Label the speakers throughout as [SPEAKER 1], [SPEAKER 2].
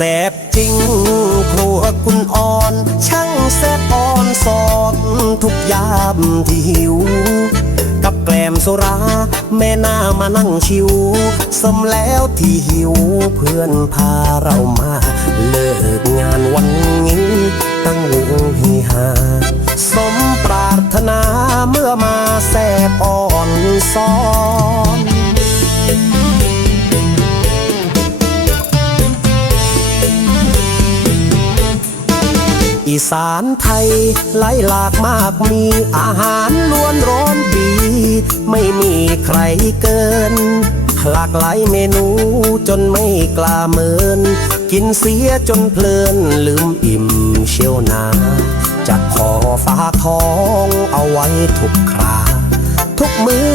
[SPEAKER 1] แสบจริงครัวคุณอ่อน ช่างแสบอ่อนสอนทุกยามที่หิว กับแกล้มสุรา แม่น้ามานั่งชิว สมแล้วที่หิวเพื่อนพาเรามา เลิกงานวันนี้ ตั้งวงฮีฮาสมปรารถนาเมื่อมาแสบอ่อนซ้อน อีสานไทยไหลหลากมากมีอาหารล้วนร้อนดี ไม่มีใครเกิน หลากหลายเมนูจนไม่กล้าเมิน กินเสียจนเพลินลืมอิ่มเชียวนาจะขอฝากท้องเอาไว้ทุกครา ทุกมือ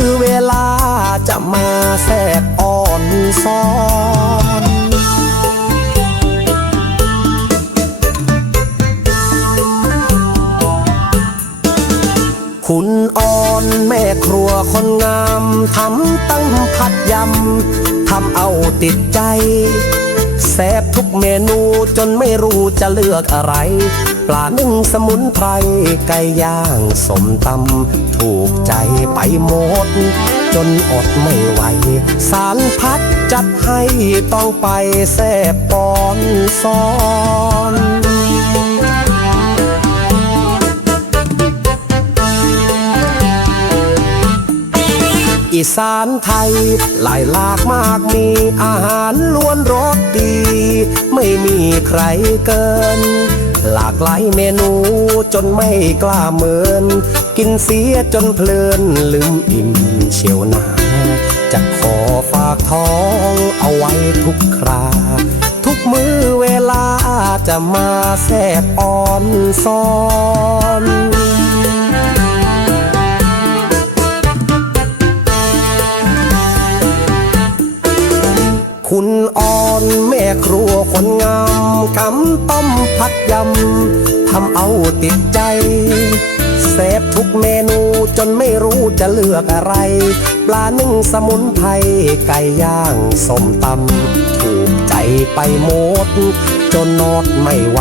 [SPEAKER 1] คุณอ่อนแม่ครัวคนงามทำตั้งผัดยำทำเอาติดใจแซบทุกเมนูจนไม่รู้จะเลือกอะไร ปลานึ่งสมุนไพรไก่ย่างสมตำถูกใจไปหมด จนอดไม่ไหว สารพัดจัดให้ต้องไปแซบปอนซ้อน อีสานไทย หลายหลากมากมีอาหารล้วนรสดี ไม่มีใครเกิน หลากหลายเมนูจนไม่กล้าเมิน กินเสียจนเพลินลืมอิ่มเชียวนาจะขอฝากท้องเอาไว้ทุกครา ทุกมือเวลาจะมาแซบอ่อนซ้อน คุณอ่อนแม่ครัวคนงามกำต้มผัดยำทำเอาติดใจแซบทุกเมนูจนไม่รู้จะเลือกอะไร ปลานึ่งสมุนไพรไก่ย่างส้มตำถูกใจไปหมด จนนอดไม่ไหว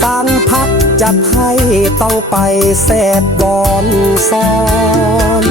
[SPEAKER 1] สารพัดจัดให้ต้องไปแซบบอนซ้อน